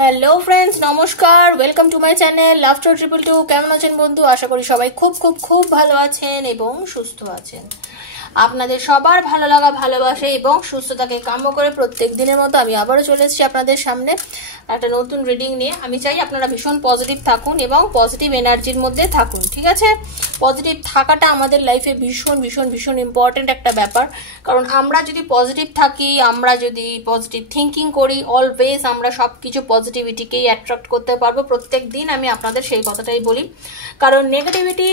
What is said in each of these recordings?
Hello friends, নমস্কার। Welcome to my channel laughter triple two. কেমন আছেন বন্ধু? আশা করি সবাই খুব খুব খুব ভালো আছেন এবং সুস্থ আছেন। আপনাদের সবার ভালো লাগা, ভালোবাসে এবং সুস্থতাকে কাম্য করে প্রত্যেক দিনের মতো আমি আবারও চলে এসেছি আপনাদের সামনে একটা নতুন রিডিং নিয়ে। আমি চাই আপনারা ভীষণ পজিটিভ থাকুন এবং পজিটিভ এনার্জির মধ্যে থাকুন, ঠিক আছে? পজিটিভ থাকাটা আমাদের লাইফে ভীষণ ভীষণ ভীষণ ইম্পর্টেন্ট একটা ব্যাপার। কারণ আমরা যদি পজিটিভ থাকি, আমরা যদি পজিটিভ থিঙ্কিং করি, অলওয়েজ আমরা সব কিছু পজিটিভিটিকেই অ্যাট্রাক্ট করতে পারবো। প্রত্যেক দিন আমি আপনাদের সেই কথাটাই বলি। কারণ নেগেটিভিটি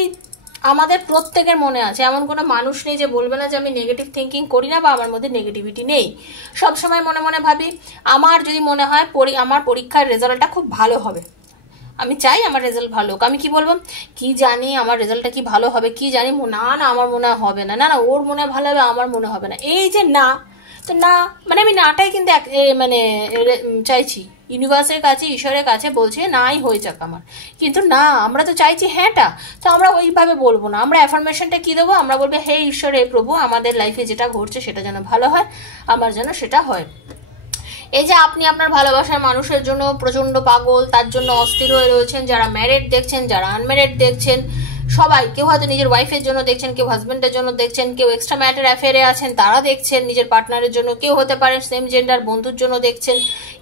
আমাদের প্রত্যেকের মনে আছে। এমন কোনো মানুষ নেই যে বলবে না যে আমি নেগেটিভ থিঙ্কিং করি না বা আমার মধ্যে নেগেটিভিটি নেই। সবসময় মনে মনে ভাবি, আমার যদি মনে হয় আমার পরীক্ষার রেজাল্টটা খুব ভালো হবে, আমি চাই আমার রেজাল্ট ভালো হোক। আমি কি বলবো, কি জানি আমার রেজাল্টটা কি ভালো হবে, কি জানি, না না আমার মনে হবে না, না না ওর মনে ভালো হবে, আমার মনে হবে না। এই যে না, তো না মানে আমি নাটাই কিন্তু চাইছি ইউনিভার্সের কাছে, ঈশ্বরের কাছে বলছে নাই হয়ে যাক আমার। কিন্তু না, আমরা তো চাইছি হ্যাঁটা। তো আমরা ওইভাবে বলবো না, আমরা অ্যাফার্মেশনটা কি দেবো? আমরা বলবো হে ঈশ্বর, হে প্রভু, আমাদের লাইফে যেটা ঘটছে সেটা যেন ভালো হয়, আমার যেন সেটা হয়। এই যে আপনি আপনার ভালোবাসার মানুষের জন্য প্রচন্ড পাগল, তার জন্য অস্থির হয়ে রয়েছেন। যারা ম্যারিড দেখছেন, যারা আনম্যারিড দেখছেন, সবাই, কেউ হয়তো নিজের ওয়াইফের জন্য দেখছেন, কেউ হাজবেন্ডের জন্য দেখছেন, কেউ এক্সট্রা ম্যাটার অ্যাফেয়ারে আছেন তারা দেখছেন নিজের পার্টনারের জন্য, কেউ হতে পারে সেম জেন্ডার বন্ধুর জন্য দেখছেন,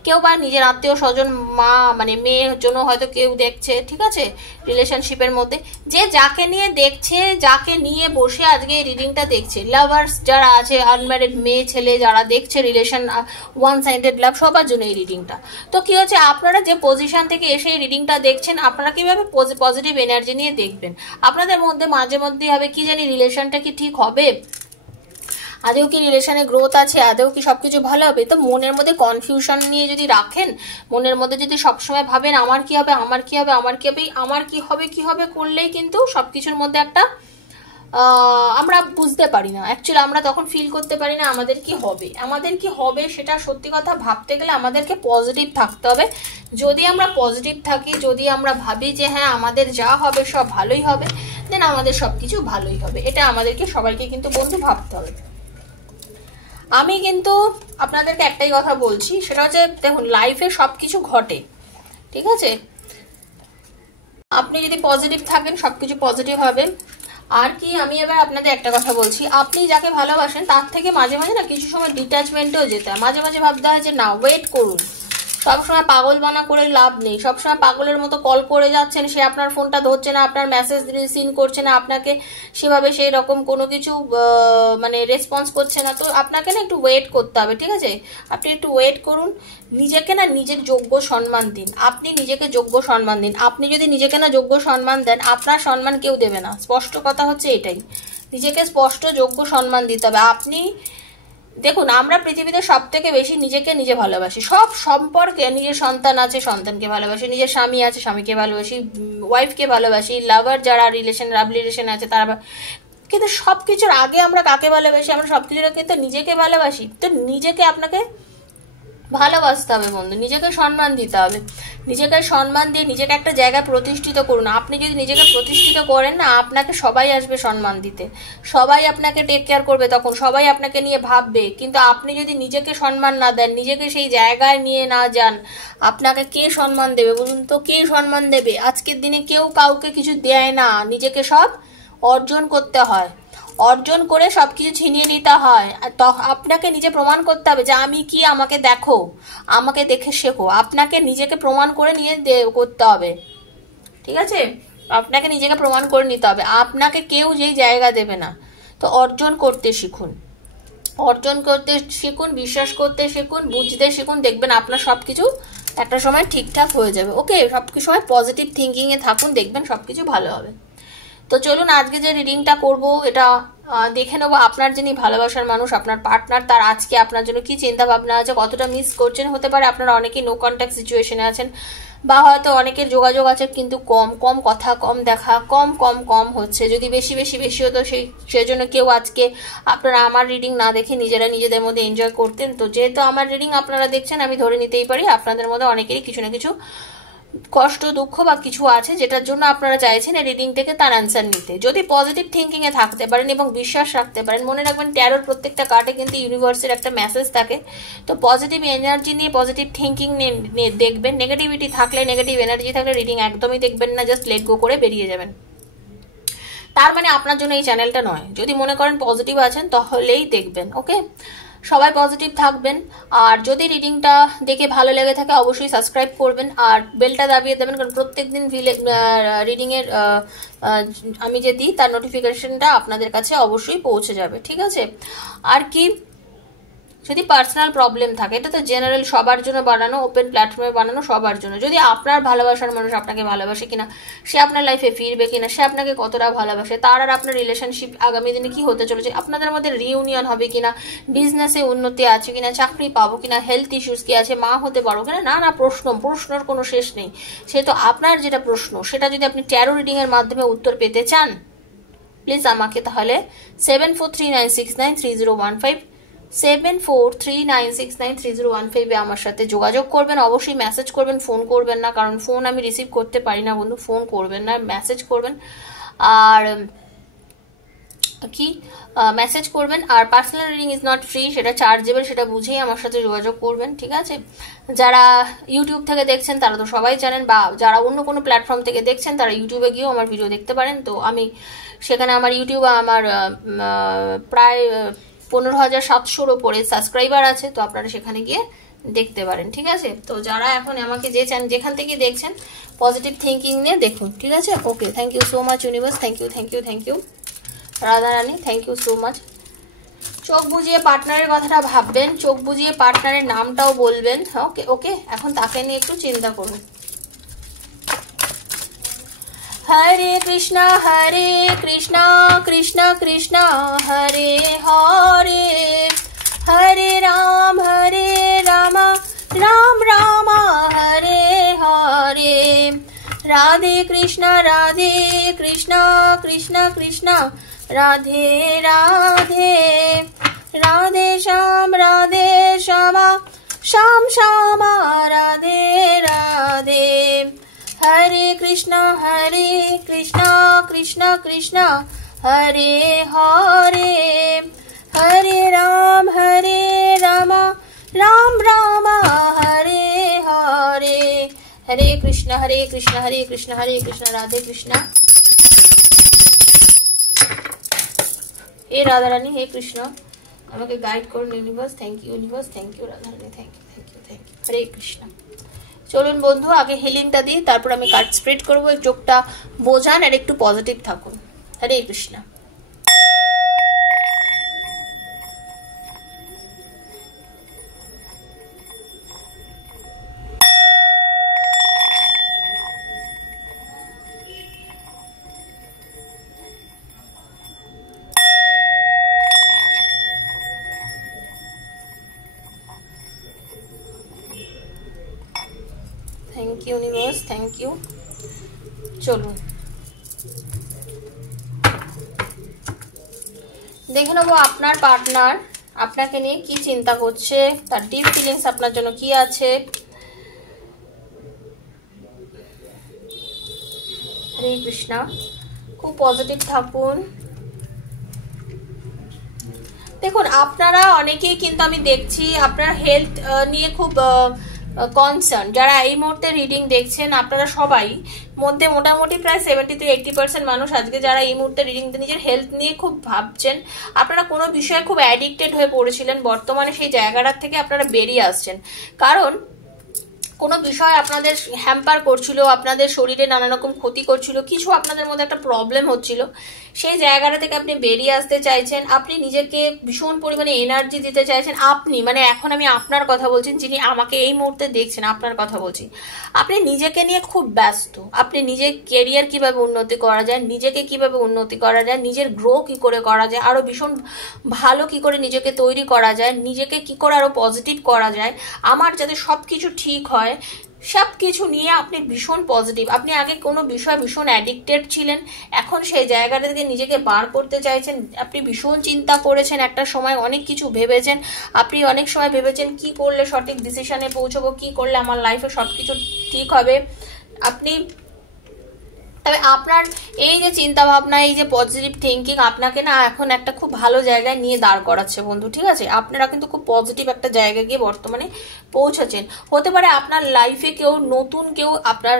কেউ বা নিজের আত্মীয় স্বজন মা মানে মেয়ের জন্য হয়তো কেউ দেখছে, ঠিক আছে? রিলেশনশিপের মধ্যে যে যাকে নিয়ে দেখছে, যাকে নিয়ে বসে আজকে এই রিডিংটা দেখছে, লাভার্স যারা আছে, আনম্যারিড মেয়ে ছেলে যারা দেখছে রিলেশন, ওয়ান সাইডেড লাভ, সবার জন্য এই রিডিংটা। তো কি হচ্ছে, আপনারা যে পজিশন থেকে এসে এই রিডিংটা দেখছেন, আপনারা কিভাবে পজিটিভ এনার্জি নিয়ে দেখবেন। আপনাদের মধ্যে মাঝে মধ্যে হবে কি জানি, রিলেশনটা কি ঠিক হবে, আদেও কি রিলেশনে গ্রোথ আছে, আদেও কি সবকিছু ভালো হবে। তো মনের মধ্যে কনফিউশন নিয়ে যদি রাখেন, মনের মধ্যে যদি সবসময় ভাবেন আমার কি হবে, আমার কি হবে, আমার কি হবে, আমার কি হবে, কি হবে করলেই কিন্তু সবকিছুর মধ্যে একটা আমরা বুঝতে পারি না, অ্যাকচুয়ালি আমরা তখন ফিল করতে পারি না আমাদের কি হবে। আমাদের কি হবে সেটা সত্যি কথা ভাবতে গেলে আমাদেরকে পজিটিভ থাকতে হবে। যদি আমরা পজিটিভ থাকি, যদি আমরা ভাবি যে হ্যাঁ আমাদের যা হবে সব ভালোই হবে, দেন আমাদের সবকিছু ভালোই হবে। এটা আমাদেরকে সবাইকে কিন্তু বন্ধু ভাবতে হবে। আমি কিন্তু আপনাদেরকে একটাই কথা বলছি, সেটা হচ্ছে দেখুন, লাইফে সবকিছু ঘটে, ঠিক আছে? আপনি যদি পজিটিভ থাকেন সবকিছু পজিটিভ হবে। আর কি, আমি এবার আপনাদের একটা কথা বলছি, আপনি যাকে ভালোবাসেন তার থেকে মাঝে মাঝে না কিছু সময় ডিট্যাচমেন্টেও যেতে হয়। মাঝে মাঝে ভাবতে হয় যে না, ওয়েট করুন। সবসময় পাগল বানা করে লাভ নেই। সবসময় পাগলের মতো কল করে যাচ্ছেন, সে আপনার ফোনটা ধরছে না, আপনার মেসেজ রিসিভ করছে না, আপনাকে সেভাবে সেই রকম কোনো কিছু মানে রেসপন্স করছে না। তো আপনাকে না একটু ওয়েট করতে হবে, ঠিক আছে? আপনি একটু ওয়েট করুন। নিজেকে না নিজের যোগ্য সম্মান দিন। আপনি নিজেকে যোগ্য সম্মান দিন। আপনি যদি নিজেকে না যোগ্য সম্মান দেন, আপনার সম্মান কেউ দেবে না। স্পষ্ট কথা হচ্ছে এটাই, নিজেকে স্পষ্ট যোগ্য সম্মান দিতে হবে। আপনি দেখুন, আমরা পৃথিবীতে সব থেকে বেশি নিজেকে নিজে ভালোবাসি। সব সম্পর্কে, নিজের সন্তান আছে সন্তানকে ভালোবাসি, নিজের স্বামী আছে স্বামীকে ভালোবাসি, ওয়াইফকে ভালোবাসি, লাভার যারা লাভ রিলেশন আছে তারা, কিন্তু সবকিছুর আগে আমরা কাকে ভালোবাসি? আমরা সবকিছুর আগে কিন্তু নিজেকে ভালোবাসি। তো নিজেকে আপনাকে ভালোবাসতে হবে বন্ধু, নিজেকে সম্মান দিতে হবে। নিজেকে সম্মান দিয়ে নিজেকে একটা জায়গায় প্রতিষ্ঠিত করুন। আপনি যদি নিজেকে প্রতিষ্ঠিত করেন না, আপনাকে সবাই আসবে সম্মান দিতে, সবাই আপনাকে টেক কেয়ার করবে, তখন সবাই আপনাকে নিয়ে ভাববে। কিন্তু আপনি যদি নিজেকে সম্মান না দেন, নিজেকে সেই জায়গায় নিয়ে না যান, আপনাকে কে সম্মান দেবে বলুন তো? কে সম্মান দেবে? আজকের দিনে কেউ কাউকে কিছু দেয় না, নিজেকে সব অর্জন করতে হয়, অর্জন করে সবকিছু ছিনিয়ে নিতে হয়। আপনাকে নিজে প্রমাণ করতে হবে যে আমি কি, আমাকে দেখো, আমাকে দেখে শেখো। আপনাকে নিজেকে প্রমাণ করে নিয়ে করতে হবে, ঠিক আছে? আপনাকে নিজেকে প্রমাণ করে নিতে হবে, আপনাকে কেউ যেই জায়গা দেবে না। তো অর্জন করতে শিখুন, অর্জন করতে শিখুন, বিশ্বাস করতে শিখুন, বুঝতে শিখুন, দেখবেন আপনার সবকিছু একটা সময় ঠিকঠাক হয়ে যাবে। ওকে, সবকিছু সময় পজিটিভ থিঙ্কিং এ থাকুন, দেখবেন সবকিছু ভালো হবে। তো চলুন আজকে যে রিডিংটা করব এটা দেখে নেবো আপনার যিনি ভালোবাসার মানুষ, আপনার পার্টনার, তার আজকে আপনার জন্য কি চিন্তা ভাবনা আছে, কতটা মিস করছেন। হতে পারে আপনারা অনেকেই নো কন্ট্যাক্ট সিচুয়েশনে আছেন, বা হয়তো অনেকের যোগাযোগ আছে কিন্তু কম কম কথা, কম দেখা, কম কম কম হচ্ছে। যদি বেশি বেশি বেশি হতো সেজন্য কেউ আজকে আপনারা আমার রিডিং না দেখে নিজেরা নিজেদের মধ্যে এনজয় করতেন। তো যেহেতু আমার রিডিং আপনারা দেখছেন, আমি ধরে নিতেই পারি আপনাদের মধ্যে অনেকেরই কিছু না কিছু কষ্ট দুঃখ বা কিছু আছে যেটার জন্য আপনারা চাইছেন এই রিডিং থেকে তার অ্যান্সার নিতে। যদি পজিটিভ থিঙ্কিং এ থাকতে পারেন এবং বিশ্বাস রাখতে পারেন, মনে রাখবেন ট্যারোর প্রত্যেকটা কার্ডে কিন্তু ইউনিভার্সের একটা মেসেজ থাকে। তো পজিটিভ এনার্জি নিয়ে পজিটিভ থিঙ্কিং নিয়ে দেখবেন। নেগেটিভিটি থাকলে, নেগেটিভ এনার্জি থাকলে রিডিং একদমই দেখবেন না, জাস্ট লেট গো করে বেরিয়ে যাবেন। তার মানে আপনার জন্য এই চ্যানেলটা নয়। যদি মনে করেন পজিটিভ আছেন তাহলেই দেখবেন। ওকে, সবাই পজিটিভ থাকবেন। আর যদি রিডিংটা দেখে ভালো লেগে থাকে অবশ্যই সাবস্ক্রাইব করবেন আর বেলটা দাবিয়ে দেবেন, কারণ প্রত্যেকদিন রিডিংয়ের আমি যে দিই তার নোটিফিকেশনটা আপনাদের কাছে অবশ্যই পৌঁছে যাবে। ঠিক আছে? আর কি, যদি পার্সোনাল প্রবলেম থাকে, এটা তো জেনারেল সবার জন্য বানানো, ওপেন প্ল্যাটফর্মে বানানো সবার জন্য। যদি আপনার ভালোবাসার মানুষ আপনাকে ভালোবাসে কিনা, সে আপনার লাইফে ফিরবে কিনা, সে আপনাকে কতটা ভালোবাসে, তার আর আপনার রিলেশনশিপ আগামী দিনে কি হতে চলেছে, আপনাদের মধ্যে রিউনিয়ন হবে কিনা, বিজনেসে উন্নতি আছে কিনা, চাকরি পাবো কিনা, হেলথ ইস্যুস কি আছে, মা হতে পারো কিনা, নানা প্রশ্নর কোনো শেষ নেই। সে তো আপনার যেটা প্রশ্ন সেটা যদি আপনি ট্যারো রিডিং এর মাধ্যমে উত্তর পেতে চান, প্লিজ আমাকে তাহলে 7439693015 7439693015 আমার সাথে যোগাযোগ করবেন। অবশ্যই মেসেজ করবেন, ফোন করবেন না, কারণ ফোন আমি রিসিভ করতে পারি না বন্ধু। ফোন করবেন না, মেসেজ করবেন। আর কি, মেসেজ করবেন। আর personal reading is not free, সেটা চার্জেবল, সেটা বুঝেই আমার সাথে যোগাযোগ করবেন। ঠিক আছে? যারা ইউটিউব থেকে দেখছেন তারা তো সবাই জানেন, বা যারা অন্য কোনো প্ল্যাটফর্ম থেকে দেখছেন তারা ইউটিউবে গিয়েও আমার ভিডিও দেখতে পারেন। তো আমি সেখানে আমার ইউটিউবে আমার প্রায় 15,700-র ওপরে সাবস্ক্রাইবার আছে, তো আপনারা সেখানে গিয়ে দেখতে পারেন। ঠিক আছে? তো যারা এখন আমাকে যেখান থেকে দেখছেন পজিটিভ থিঙ্কিং নিয়ে দেখুন। ঠিক আছে? Okay, thank you so much universe, thank you Radha Rani, thank you so much. চোখ বুজিয়ে পার্টনারের কথাটা ভাববেন, চোখ বুজিয়ে পার্টনারের নামটাও বলবেন। ওকে ওকে, এখন তাকে নিয়ে একটু চিন্তা করুন। হরে কৃষ্ণ কৃষ্ণ কৃষ্ণ হরে হরে, হরে রাম রাম রাম হরে হরে, রাধে কৃষ্ণ কৃষ্ণ কৃষ্ণ রাধে রাধে, রাধে শ্যাম শ্যাম শ্যাম রাধে রাধে, হরে কৃষ্ণ কৃষ্ণ কৃষ্ণ হরে হরে, হরে রাম রাম রাম হরে হরে, হরে কৃষ্ণ হরে কৃষ্ণ রাধে কৃষ্ণ। হে রাধা রানী, হে কৃষ্ণ, আমাকে গাইড করুন universe. Thank you universe, thank you Radha Rani, thank you Hare Krishna. চলুন বন্ধু, আগে হিলিংটা দিই, তারপর আমি কার্ড স্প্রেড করবো। চোখটা বোঝান আর একটু পজিটিভ থাকুন। Hare Krishna. Thank you universe, thank you. চলুন দেখে নেবো আপনার পার্টনার আপনাকে নিয়ে কি চিন্তা করছে, তার ডিপ ফিলিংস আপনার জন্য কি আছে। হরে কৃষ্ণ। খুব পজিটিভ থাকুন। দেখুন, আপনারা অনেকেই কিন্তু আমি দেখছি আপনার হেলথ নিয়ে খুব কনসার্ন। যারা এই মুহূর্তে রিডিং দেখছেন আপনারা সবাই মধ্যে মোটামুটি প্রায় 70-80% মানুষ আজকে যারা এই মুহূর্তে রিডিং নিজের হেলথ নিয়ে খুব ভাবছেন। আপনারা কোনো বিষয়ে খুব অ্যাডিক্টেড হয়ে পড়েছিলেন, বর্তমানে সেই জায়গাটার থেকে আপনারা বেরিয়ে আসছেন। কারণ কোনো বিষয় আপনাদের হ্যাম্পার করছিল, আপনাদের শরীরে নানা রকম ক্ষতি করছিল, কিছু আপনাদের মধ্যে একটা প্রবলেম হচ্ছিল, সেই জায়গাটা থেকে আপনি বেরিয়ে আসতে চাইছেন। আপনি নিজেকে ভীষণ পরিমাণে এনার্জি দিতে চাইছেন। আপনি মানে এখন আমি আপনার কথা বলছি, যিনি আমাকে এই মুহূর্তে দেখছেন আপনার কথা বলছি। আপনি নিজেকে নিয়ে খুব ব্যস্ত। আপনি নিজের কেরিয়ার কিভাবে উন্নতি করা যায়, নিজেকে কিভাবে উন্নতি করা যায়, নিজের গ্রো কি করে করা যায়, আরো ভীষণ ভালো কি করে নিজেকে তৈরি করা যায়, নিজেকে কি করে আরো পজিটিভ করা যায়, আমার যাতে সবকিছু ঠিক হয়, সবকিছু নিয়ে আপনি ভীষণ পজিটিভ। আপনি আগে কোনো বিষয় ভীষণ অ্যাডিক্টেড ছিলেন, এখন সেই জায়গাটা থেকে নিজেকে বার করতে চাইছেন। আপনি ভীষণ চিন্তা করেছেন, একটা সময় অনেক কিছু ভেবেছেন। আপনি অনেক সময় ভেবেছেন কি করলে সঠিক ডিসিশনে পৌঁছবো, কি করলে আমার লাইফে সবকিছু ঠিক হবে, আপনি তবে আপনার এই যে চিন্তা ভাবনা, এই যে পজিটিভ থিঙ্কিং আপনাকে না এখন একটা খুব ভালো জায়গায় নিয়ে দাঁড় করাচ্ছে বন্ধু, ঠিক আছে? আপনারা কিন্তু খুব পজিটিভ একটা জায়গায় গিয়ে বর্তমানে পৌঁছেছেন। হতে পারে আপনার লাইফে কেউ আপনার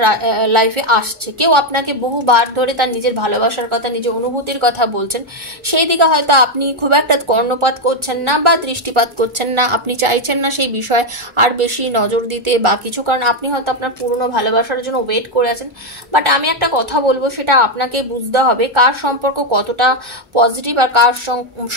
লাইফে আসছে, কেউ আপনাকে বহুবার ধরে তার নিজের ভালোবাসার কথা, নিজের অনুভূতির কথা বলছেন। সেই দিকে হয়তো আপনি খুব একটা কর্ণপাত করছেন না বা দৃষ্টিপাত করছেন না, আপনি চাইছেন না সেই বিষয়ে আর বেশি নজর দিতে বা কিছু, কারণ আপনি হয়তো আপনার পুরনো ভালোবাসার জন্য ওয়েট করে আছেন। বাট আমি একটা কথা বলবো, সেটা আপনাকে বুঝতে হবে কার সম্পর্ক কতটা পজিটিভ আর কার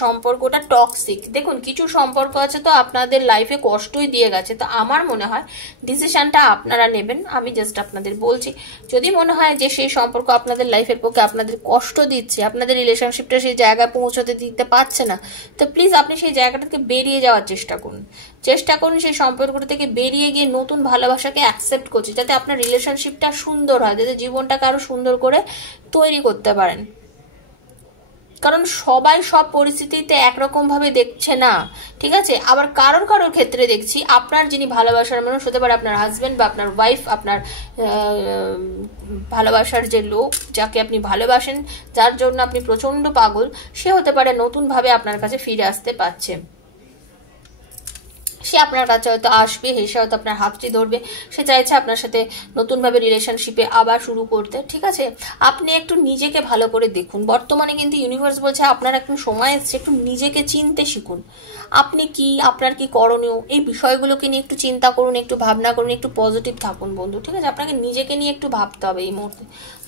সম্পর্কটা টক্সিক। দেখুন, কিছু সম্পর্ক আছে তো আপনাদের লাইফে কষ্টই দিয়ে গেছে, তো আমার মনে হয় ডিসিশনটা আপনারা নেবেন। আমি জাস্ট আপনাদের বলছি, যদি মনে হয় যে সেই সম্পর্ক আপনাদের লাইফের পক্ষে আপনাদের কষ্ট দিচ্ছে, আপনাদের রিলেশনশিপটা সেই জায়গায় পৌঁছতে দিতে পারছে না, তো প্লিজ আপনি সেই জায়গাটা থেকে বেরিয়ে যাওয়ার চেষ্টা করুন। সেই সম্পর্কটা থেকে বেরিয়ে গিয়ে নতুন ভালোবাসাকে অ্যাকসেপ্ট করছে, যাতে আপনার রিলেশনশিপটা সুন্দর হয়, যাতে জীবনটাকে আরো সুন্দর করে তৈরি করতে পারেন। কারণ সবাই সব পরিস্থিতিতে একরকম ভাবে দেখছে না, ঠিক আছে? আবার কারোর ক্ষেত্রে দেখছি আপনার যিনি ভালোবাসার মানুষ, হতে পারে আপনার হাজবেন্ড বা আপনার ওয়াইফ, আপনার ভালোবাসার যে লোক যাকে আপনি ভালোবাসেন, যার জন্য আপনি প্রচন্ড পাগল, সে হতে পারে নতুন ভাবে আপনার কাছে ফিরে আসতে পারছে। সে আপনার কাছে হয়তো আসবে, হেসে হয়তো আপনার হাতটি ধরবে, সে চাইছে আপনার সাথে নতুনভাবে রিলেশনশিপে আবার শুরু করতে, ঠিক আছে? আপনি একটু নিজেকে ভালো করে দেখুন। বর্তমানে কিন্তু ইউনিভার্স বলছে আপনার একটু সময় এসছে, একটু নিজেকে চিনতে শিখুন। আপনি কি, আপনার কি করণীয়, এই বিষয়গুলোকে নিয়ে একটু চিন্তা করুন, একটু ভাবনা করুন, একটু পজিটিভ থাকুন বন্ধু, ঠিক আছে? আপনাকে নিজেকে নিয়ে একটু ভাবতে হবে এই মুহূর্তে।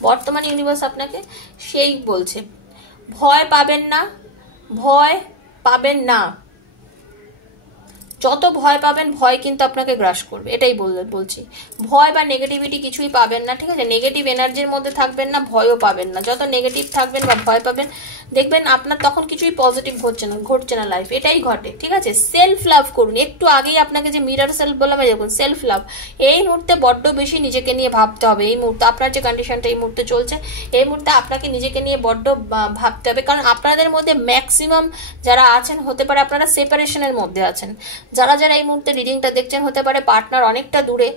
বর্তমানে ইউনিভার্স আপনাকে সেই বলছে, ভয় পাবেন না, ভয় পাবেন না। যত ভয় পাবেন, ভয় কিন্তু আপনাকে গ্রাস করবে, এটাই বলছি। ভয় বা নেগেটিভিটি কিছুই পাবেন না, ঠিক আছে? নেগেটিভ এনার্জির মধ্যে থাকবেন না, ভয়ও পাবেন না। যত নেগেটিভ থাকবেন বা ভয় পাবেন, দেখবেন আপনার তখন কিছুই পজিটিভ ঘটছে না লাইফ, এটাই ঘটে, ঠিক আছে? সেলফ লাভ করুন। একটু আগেই আপনাকে যে মিরর সেলফ বললাম, দেখুন সেলফ লাভ, এই মুহূর্তে বড্ড বেশি নিজেকে নিয়ে ভাবতে হবে। এই মুহূর্তে আপনার যে কন্ডিশনটা এই মুহূর্তে চলছে, এই মুহূর্তে আপনাকে নিজেকে নিয়ে বড্ড ভাবতে হবে। কারণ আপনাদের মধ্যে ম্যাক্সিমাম যারা আছেন, হতে পারে আপনারা সেপারেশনের মধ্যে আছেন। যারা এই মুহূর্তে রিডিংটা দেখছেন, হতে পারে পার্টনার অনেকটা দূরে,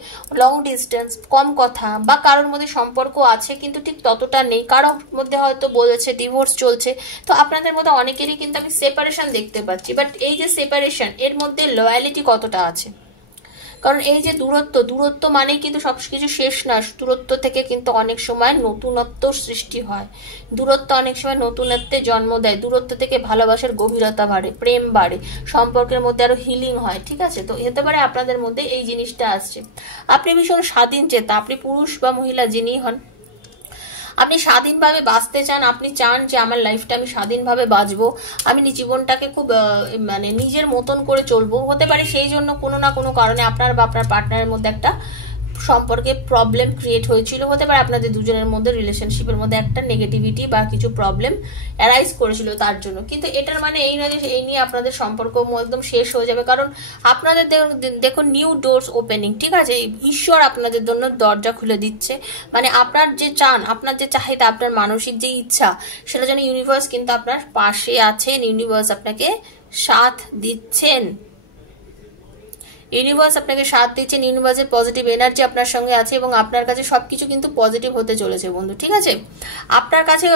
লং ডিস্টেন্স, কম কথা, বা কারোর মধ্যে সম্পর্ক আছে কিন্তু ঠিক ততটা নেই, কারোর মধ্যে হয়তো বলেছে ডিভোর্স চলছে। তো আপনাদের মধ্যে অনেকেরই কিন্তু আমি সেপারেশন দেখতে পাচ্ছি। বাট এই যে সেপারেশন, এর মধ্যে লয়ালিটি কতটা আছে? কারণ এই যে দূরত্ব মানেই কিন্তু সবকিছু শেষ না। দূরত্ব থেকে কিন্তু অনেক সময় নতুনত্ব সৃষ্টি হয়, দূরত্ব অনেক সময় নতুনত্বের জন্ম দেয়, দূরত্ব থেকে ভালোবাসার গভীরতা বাড়ে, প্রেম বাড়ে, সম্পর্কের মধ্যে আরো হিলিং হয়, ঠিক আছে? তো হতে পারে আপনাদের মধ্যে এই জিনিসটা আসছে। আপনি ভীষণ স্বাধীন চেতা, আপনি পুরুষ বা মহিলা যিনিই হন, আপনি স্বাধীনভাবে বাঁচতে চান। আপনি চান যে আমার লাইফটা আমি স্বাধীনভাবে বাঁচবো, আমি জীবনটাকে খুব মানে নিজের মতন করে চলবো। হতে পারে সেই জন্য কোনো না কোনো কারণে আপনার বা আপনার পার্টনারের মধ্যে একটা সম্পর্কে প্রবলেম ক্রিয়েট হয়েছিল, হতে পারে আপনাদের দুজনের মধ্যে রিলেশনশিপের মধ্যে একটা নেগেটিভিটি বা কিছু প্রবলেম অ্যারাইজ করেছিল তার জন্য। কিন্তু এটার মানে এই নয় যে এই নিয়ে আপনাদের সম্পর্ক একদম শেষ হয়ে যাবে, কারণ আপনাদের দেখুন নিউ ডোরস ওপেনিং, ঠিক আছে? ঈশ্বর আপনাদের জন্য দরজা খুলে দিচ্ছে। মানে আপনার যে চান, আপনার যে চাহিদা, আপনার মানসিক যে ইচ্ছা, সেটা যেন ইউনিভার্স কিন্তু আপনার পাশে আছেন, ইউনিভার্স আপনাকে সাথ দিচ্ছেন, ইউনিভার্স আপনাকে সাথ দিচ্ছেন, ইউনিভার্সের পজিটিভ এনার্জি আপনার সঙ্গে আছে এবং আপনার কাছে সবকিছু কিন্তু পজিটিভ হতে চলেছে বন্ধু, ঠিক আছে? আপনার কাছে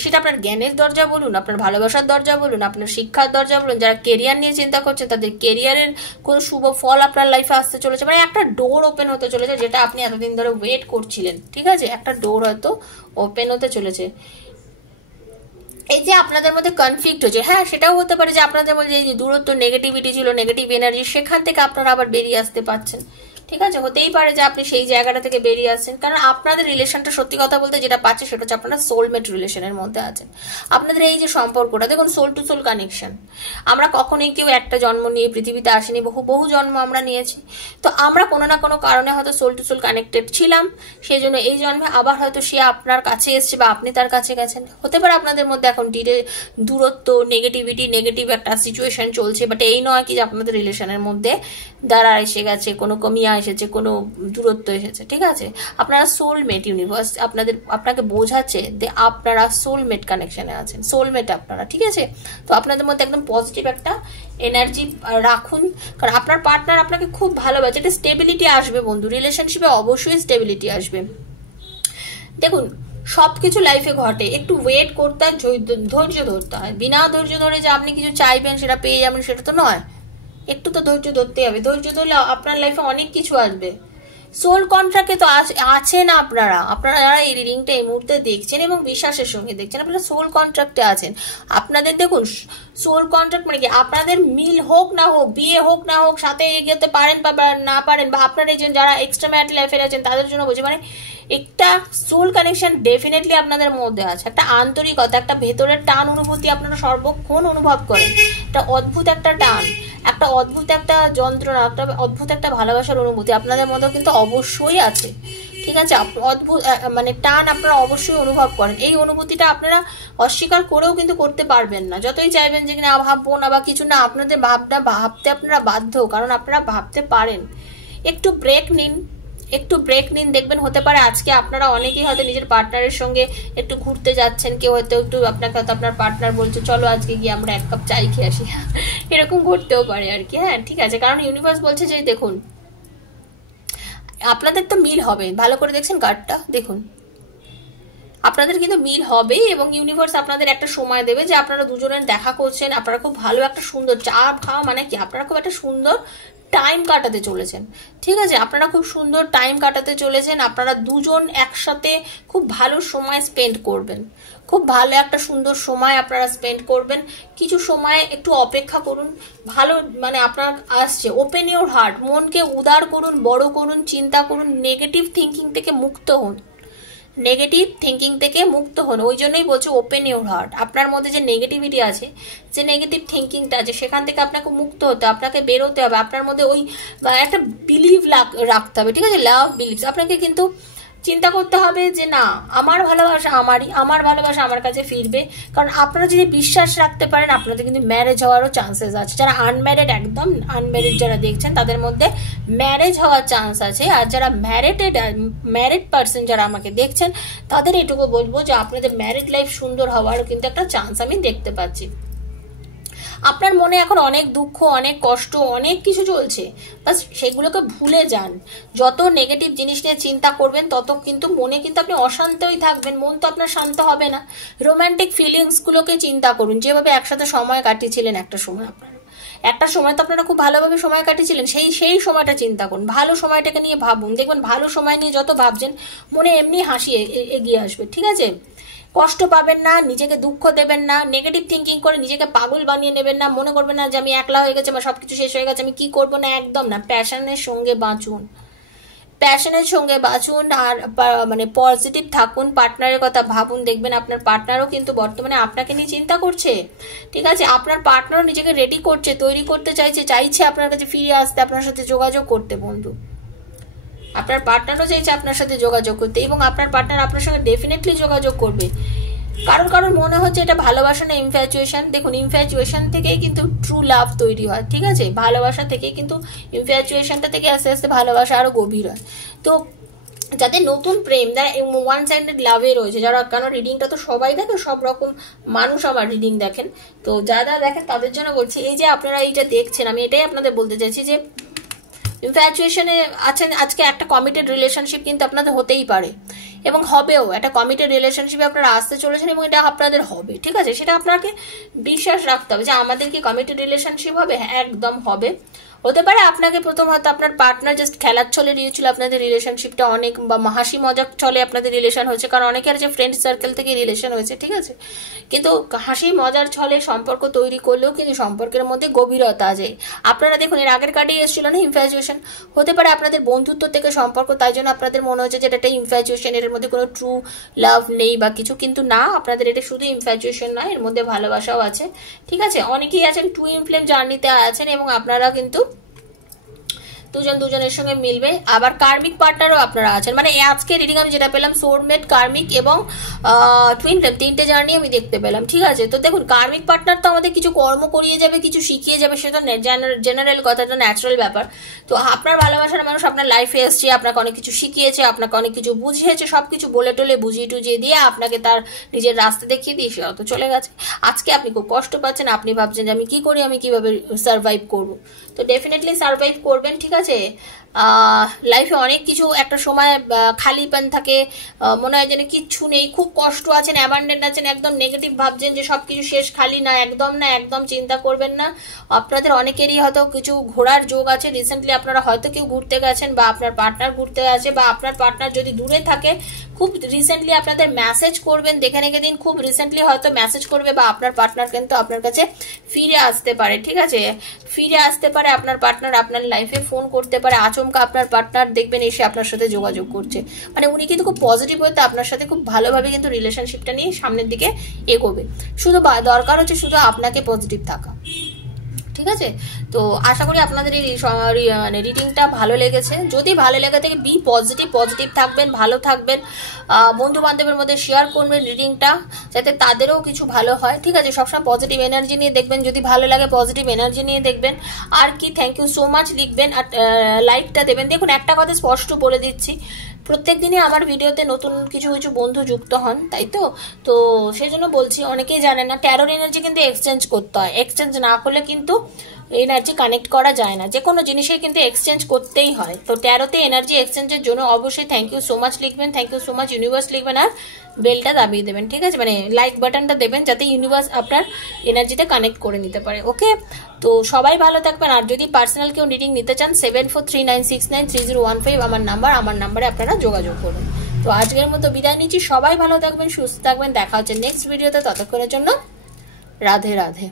সেটা আপনার জ্ঞানের দরজা বলুন, আপনার ভালোবাসার দরজা বলুন, আপনার শিক্ষার দরজা বলুন, যারা কেরিয়ার নিয়ে চিন্তা করছেন তাদের কেরিয়ারের কোনো শুভ ফল আপনার লাইফে আসতে চলেছে। মানে একটা ডোর ওপেন হতে চলেছে, যেটা আপনি এতদিন ধরে ওয়েট করছিলেন, ঠিক আছে? একটা ডোর হয়তো ওপেন হতে চলেছে। এই যে আপনাদের মধ্যে কনফ্লিক্ট হচ্ছে, হ্যাঁ সেটাও হতে পারে যে আপনাদের মধ্যে যে দূরত্ব, নেগেটিভিটি ছিল, নেগেটিভ এনার্জি, সেখান থেকে আপনারা আবার বেরিয়ে আসতে পারছেন, ঠিক আছে? হতেই পারে যে আপনি সেই জায়গাটা থেকে বেরিয়ে আসছেন, কারণ আপনাদের রিলেশনটা সত্যি কথা বলতে যেটা পাচ্ছে সেটা হচ্ছে আপনারা সোলমেট রিলেশনের মধ্যে আছেন। আপনাদের এই যে সম্পর্কটা, দেখুন সোল টু সোল কানেকশন। আমরা কখনোই কেউ একটা জন্ম নিয়ে পৃথিবীতে আসেনি, বহু জন্ম আমরা নিয়েছি। তো আমরা কোনো না কোনো কারণে হয়তো সোল টু সোল কানেক্টেড ছিলাম, সেই জন্য এই জন্মে আবার হয়তো সে আপনার কাছে এসছে বা আপনি তার কাছে গেছেন। হতে পারে আপনাদের মধ্যে এখন দূরত্ব, নেগেটিভিটি, নেগেটিভ একটা সিচুয়েশন চলছে, বাট এই নয় কি যে আপনাদের রিলেশনের মধ্যে দ্বারা এসে গেছে, কোনো কমি এসেছে, কোনো দূরত্ব এসেছে, ঠিক আছে? আপনারা সোলমেট, ইউনিভার্স আপনাকে বোঝাচ্ছে যে আপনারা সোলমেট কানেকশনে আছেন, সোলমেট আপনারা, ঠিক আছে? তো আপনাদের মধ্যে একদম পজিটিভ একটা এনার্জি রাখুন, কারণ আপনার পার্টনার আপনাকে খুব ভালোবাসে। এটা স্টেবিলিটি আসবে বন্ধু, রিলেশনশিপে অবশ্যই স্টেবিলিটি আসবে। দেখুন, সবকিছু লাইফে ঘটে, একটু ওয়েট করতে হয়, ধৈর্য ধরতে হয়। বিনা ধৈর্য ধরে যে আপনি কিছু চাইবেন সেটা পেয়ে যাবেন সেটা তো নয়, একটু তো ধৈর্য ধরতে হবে। ধৈর্য ধরলে আপনার লাইফে অনেক কিছু আসবে। সোল কন্ট্রাক্টে তো আছেন আপনারা যারা এই রিডিংটা এই মুহূর্তে দেখছেন এবং বিশ্বাসের সঙ্গে দেখছেন, আপনারা সোল কন্ট্রাক্টে আছেন। আপনাদের দেখুন, সোল কন্ট্রাক্ট মানে কি, আপনাদের মিল হোক না হোক, বিয়ে হোক না হোক, সাথে এগোতে পারেন বা না পারেন, বা আপনার এই যারা এক্সট্রা ম্যারিটাল অ্যাফেয়ার আছেন তাদের জন্য বলছি, মানে একটা সোল কানেকশন ডেফিনেটলি আপনাদের মধ্যে আছে। একটা আন্তরিকতা, একটা ভেতরের টান অনুভূতি আপনারা সর্বক্ষণ অনুভব করেন। একটা অদ্ভুত একটা টান, একটা অদ্ভুত একটা যন্ত্রণা, একটা অদ্ভুত একটা ভালোবাসার অনুভূতি আপনাদের মধ্যে কিন্তু অবশ্যই আছে, ঠিক আছে? অদ্ভুত মানে টান আপনারা অবশ্যই অনুভব করেন। এই অনুভূতিটা আপনারা অস্বীকার করেও কিন্তু করতে পারবেন না, যতই চাইবেন যে না ভাববো না বা কিছু না, আপনাদের ভাবতে আপনারা বাধ্য, কারণ আপনারা ভাবতে পারেন। একটু ব্রেক নিন, দেখবেন হতে পারে আজকে আপনারা অনেকেই হয়তো নিজের পার্টনারের সঙ্গে একটু ঘুরতে যাচ্ছেন, কেউ হয়তো একটু আপনাকে হয়তো আপনার পার্টনার বলছে চলো আজকে গিয়ে আমরা 1 কাপ চাই খেয়ে আসি, এরকম ঘটতেও পারে আর কি। হ্যাঁ, ঠিক আছে, কারণ ইউনিভার্স বলছে যে দেখুন আপনাদের তো মিল হবে। ভালো করে দেখছেন কার্ডটা, দেখুন আপনাদের কিন্তু মিল হবে এবং ইউনিভার্স আপনাদের একটা সময় দেবে যে আপনারা দুজনের দেখা করছেন, আপনারা খুব ভালো একটা সুন্দর চা খাওয়া, মানে কি আপনারা খুব একটা সুন্দর টাইম কাটাতে চলেছেন, ঠিক আছে? আপনারা খুব সুন্দর টাইম কাটাতে চলেছেন, আপনারা দুজন একসাথে খুব ভালো সময় স্পেন্ড করবেন, খুব ভালো একটা সুন্দর সময় আপনারা স্পেন্ড করবেন। কিছু সময় একটু অপেক্ষা করুন, ভালো মানে আপনার আসছে। ওপেন ইউর হার্ট, মনকে উদার করুন, বড় করুন, চিন্তা করুন, নেগেটিভ থিঙ্কিং থেকে মুক্ত হন, ওই জন্যই বলছি ওপেন ইউর হার্ট। আপনার মধ্যে যে নেগেটিভিটি আছে, যে নেগেটিভ থিঙ্কিংটা আছে, সেখান থেকে আপনাকে মুক্ত হতে, আপনাকে বেরোতে হবে। আপনার মধ্যে ওই একটা বিলিভ রাখতে হবে, ঠিক আছে? লাভ বিলিভ। আপনাকে কিন্তু চিন্তা করতে হবে যে না, আমার ভালোবাসা আমার ভালোবাসা আমার কাছে ফিরবে। কারণ আপনারা যদি বিশ্বাস রাখতে পারেন, আপনাদের কিন্তু ম্যারেজ হওয়ারও চান্সেস আছে। যারা আনম্যারিড, একদম আনম্যারিড যারা দেখছেন, তাদের মধ্যে ম্যারেজ হওয়ার চান্স আছে। আর যারা ম্যারিড পার্সন যারা আমাকে দেখছেন, তাদের এটুকু বলবো যে আপনাদের ম্যারিড লাইফ সুন্দর হওয়ারও কিন্তু একটা চান্স আমি দেখতে পাচ্ছি। আপনার মনে এখন অনেক দুঃখ, অনেক কষ্ট, অনেক কিছু চলছে, বাস সেগুলোকে ভুলে যান। যত নেগেটিভ জিনিস নিয়ে চিন্তা করবেন তত কিন্তু মনে কিন্তু আপনি অশান্তই থাকবেন, মন তো আপনার শান্ত হবে না। রোমান্টিক ফিলিংসগুলোকে চিন্তা করুন, যেভাবে একসাথে সময় কাটিয়েছিলেন একটা সময় তো আপনারা খুব ভালোভাবে সময় কাটিয়েছিলেন, সেই সময়টা চিন্তা করুন, ভালো সময়টাকে নিয়ে ভাবুন। দেখবেন ভালো সময় নিয়ে যত ভাবছেন, মনে এমনি হাসি এগিয়ে আসবে, ঠিক আছে? কষ্ট পাবেন না, নিজেকে দুঃখ দেবেন না, নেগেটিভ থিঙ্কিং করে নিজেকে পাগল বানিয়ে নেবেন না, মনে করবেন না যে আমি একলা হয়ে গেছে বা সবকিছু শেষ হয়ে গেছে, আমি কি করবো না, একদম না। প্যাশনের সঙ্গে বাঁচুন আর মানে পজিটিভ থাকুন, পার্টনারের কথা ভাবুন। দেখবেন আপনার পার্টনারও কিন্তু বর্তমানে আপনাকে নিয়ে চিন্তা করছে, ঠিক আছে? আপনার পার্টনারও নিজেকে রেডি করছে, তৈরি করতে চাইছে আপনার কাছে ফিরে আসতে, আপনার সাথে যোগাযোগ করতে। বন্ধু, আপনার পার্টনারও চাইছে আপনার সাথে যোগাযোগ করতে এবং আপনার পার্টনার আপনার সঙ্গে ডেফিনেটলি যোগাযোগ করবে। কারোর মনে হচ্ছে এটা ভালোবাসা না ইনফ্যাচুয়েশন। দেখুন, ইনফ্যাচুয়েশন থেকেই কিন্তু ট্রু লাভ তৈরি হয়, ঠিক আছে? ভালোবাসা থেকেই কিন্তু, ইনফ্যাচুয়েশনটা থেকে আস্তে আস্তে ভালোবাসা আরো গভীর হয়। তো যাদের নতুন প্রেম, যারা ওয়ান সাইডেড লাভে রয়েছে, যারা, কারণ রিডিংটা তো সবাই দেখে, সব রকম মানুষ আমার রিডিং দেখেন, তো যারা দেখেন তাদের জন্য বলছি, এই যে আপনারা এইটা দেখছেন, আমি এটাই আপনাদের বলতে চাইছি যে ইনফ্যাচুয়েশনে আছেন, আজকে একটা কমিটেড রিলেশনশিপ কিন্তু আপনাদের হতেই পারে এবং হবেও। একটা কমিটেড রিলেশনশিপে আপনারা আসতে চলেছেন এবং এটা আপনাদের হবে, ঠিক আছে? সেটা আপনাকে বিশ্বাস রাখতে হবে যে আমাদের কি কমিটেড রিলেশনশিপ হবে। হ্যাঁ, একদম হবে। হতে পারে আপনাকে প্রথম হয়তো আপনার পার্টনার জাস্ট খেলার ছলে দিয়েছিল আপনাদের রিলেশনশিপটা, অনেক বা হাসি মজাক চলে আপনাদের রিলেশন হয়েছে, কারণ অনেকের যে ফ্রেন্ড সার্কেল থেকে রিলেশন হয়েছে, ঠিক আছে? কিন্তু হাসি মজার ছলে সম্পর্ক তৈরি করলেও কিন্তু সম্পর্কের মধ্যে গভীরতা যায়। আপনারা দেখুন, এর আগের কার্ডেই এসেছিল না ইনফ্যাচুয়েশন। হতে পারে আপনাদের বন্ধুত্ব থেকে সম্পর্ক, তাই জন্য আপনাদের মনে হচ্ছে যে এটা ইনফ্যাচুয়েশন, এর মধ্যে কোনো ট্রু লাভ নেই বা কিছু, কিন্তু না, আপনাদের এটা শুধু ইনফ্যাচুয়েশন নয়, এর মধ্যে ভালোবাসাও আছে, ঠিক আছে? অনেকেই আছেন টুইন ফ্লেম জার্নিতে আছেন এবং আপনারা কিন্তু দুজন দুজনের সঙ্গে মিলবে। আবার কার্মিক পার্টনারও আপনারা আছেন, মানে আজকে রিডিং আমি যেটা পেলাম সোলমেট, কার্মিক এবং টুইন ফ্লেম, তিনটে জার্নি আমি দেখতে পেলাম। ঠিক আছে, তো দেখুন কার্মিক পার্টনার তো আমাদের কিছু কর্ম করিয়ে যাবে, কিছু শিখিয়ে যাবে, সেটা জেনারেল কথাটা, ন্যাচারাল ব্যাপার। তো আপনার ভালোবাসার মানুষ আপনার লাইফে এসছে, আপনাকে অনেক কিছু শিখিয়েছে, আপনাকে অনেক কিছু বুঝিয়েছে, সবকিছু বলে টলে বুঝিয়ে টুজিয়ে দিয়ে আপনাকে তার নিজের রাস্তা দেখিয়ে দিয়ে সে অত চলে গেছে। আজকে আপনি খুব কষ্ট পাচ্ছেন, আপনি ভাবছেন যে আমি কি করি, আমি কিভাবে সার্ভাইভ করব। তো ডেফিনেটলি সার্ভাইভ করবেন। ঠিক আছে, লাইফে অনেক কিছু একটা সময় খালিপন থাকে, মনে হয় যেন কিচ্ছু নেই, খুব কষ্ট আছেন, অ্যাবান্ডেন্ট আছেন, একদম নেগেটিভ ভাবছেন যে সবকিছু শেষ, খালি না, একদম না, একদম চিন্তা করবেন না। আপনাদের অনেকেরই হয়তো কিছু ঘোরার যোগ আছে, রিসেন্টলি আপনারা হয়তো কেউ ঘুরতে গেছেন, বা আপনার পার্টনার ঘুরতে গেছে, বা আপনার পার্টনার যদি দূরে থাকে খুব রিসেন্টলি আপনাদের মেসেজ করবেন, দেখে রেখে দিন, খুব রিসেন্টলি হয়তো মেসেজ করবে, বা আপনার পার্টনার কিন্তু আপনার কাছে ফিরে আসতে পারে। ঠিক আছে, ফিরে আসতে পারে আপনার পার্টনার, আপনার লাইফে ফোন করতে পারে, আচমকা আপনার পার্টনার দেখবেন এসে আপনার সাথে যোগাযোগ করছে, মানে উনি কিন্তু খুব পজিটিভ হতে আপনার সাথে খুব ভালোভাবে কিন্তু রিলেশনশিপটা নিয়ে সামনের দিকে এগোবে। শুধু দরকার হচ্ছে শুধু আপনাকে পজিটিভ থাকা। ঠিক আছে, তো আশা করি আপনাদের এই মানে রিডিংটা ভালো লেগেছে। যদি ভালো লেগে থাকে বি পজিটিভ থাকবেন, ভালো থাকবেন, বন্ধু বান্ধবের মধ্যে শেয়ার করবেন রিডিংটা, যাতে তাদেরও কিছু ভালো হয়। ঠিক আছে, সবসময় পজিটিভ এনার্জি নিয়ে দেখবেন, যদি ভালো লাগে পজিটিভ এনার্জি নিয়ে দেখবেন। আর কি, থ্যাংক ইউ সো মাচ লিখবেন, আর লাইকটা দেবেন। দেখুন একটা কথা স্পষ্ট বলে দিচ্ছি, প্রত্যেক দিনই আমার ভিডিওতে নতুন কিছু কিছু বন্ধু যুক্ত হন, তাই তো তো সেই জন্য বলছি, অনেকেই জানে না ট্যারোর এনার্জি কিন্তু এক্সচেঞ্জ করতে হয়, এক্সচেঞ্জ না করলে কিন্তু এনার্জি কানেক্ট করা যায় না, যে কোনো জিনিসে কিন্তু এক্সচেঞ্জ করতেই হয়। তো ট্যারোতে এনার্জি এক্সচেঞ্জের জন্য অবশ্যই থ্যাংক ইউ সো মাচ লিখবেন, thank you so much universe লিখবেন, আর বেলটা দাবিয়ে দেবেন। ঠিক আছে, মানে লাইক বাটনটা দেবেন যাতে ইউনিভার্স আপনার এনার্জিতে কানেক্ট করে নিতে পারে। ওকে, তো সবাই ভালো থাকবেন। আর যদি পার্সোনাল কেউ রিডিং নিতে চান 7439693015 আমার নাম্বারে আপনারা যোগাযোগ করুন। তো আজকের মতো বিদায় নিচ্ছি, সবাই ভালো থাকবেন, সুস্থ থাকবেন, দেখা হচ্ছে নেক্সট ভিডিওতে, ততক্ষণের জন্য রাধে রাধে।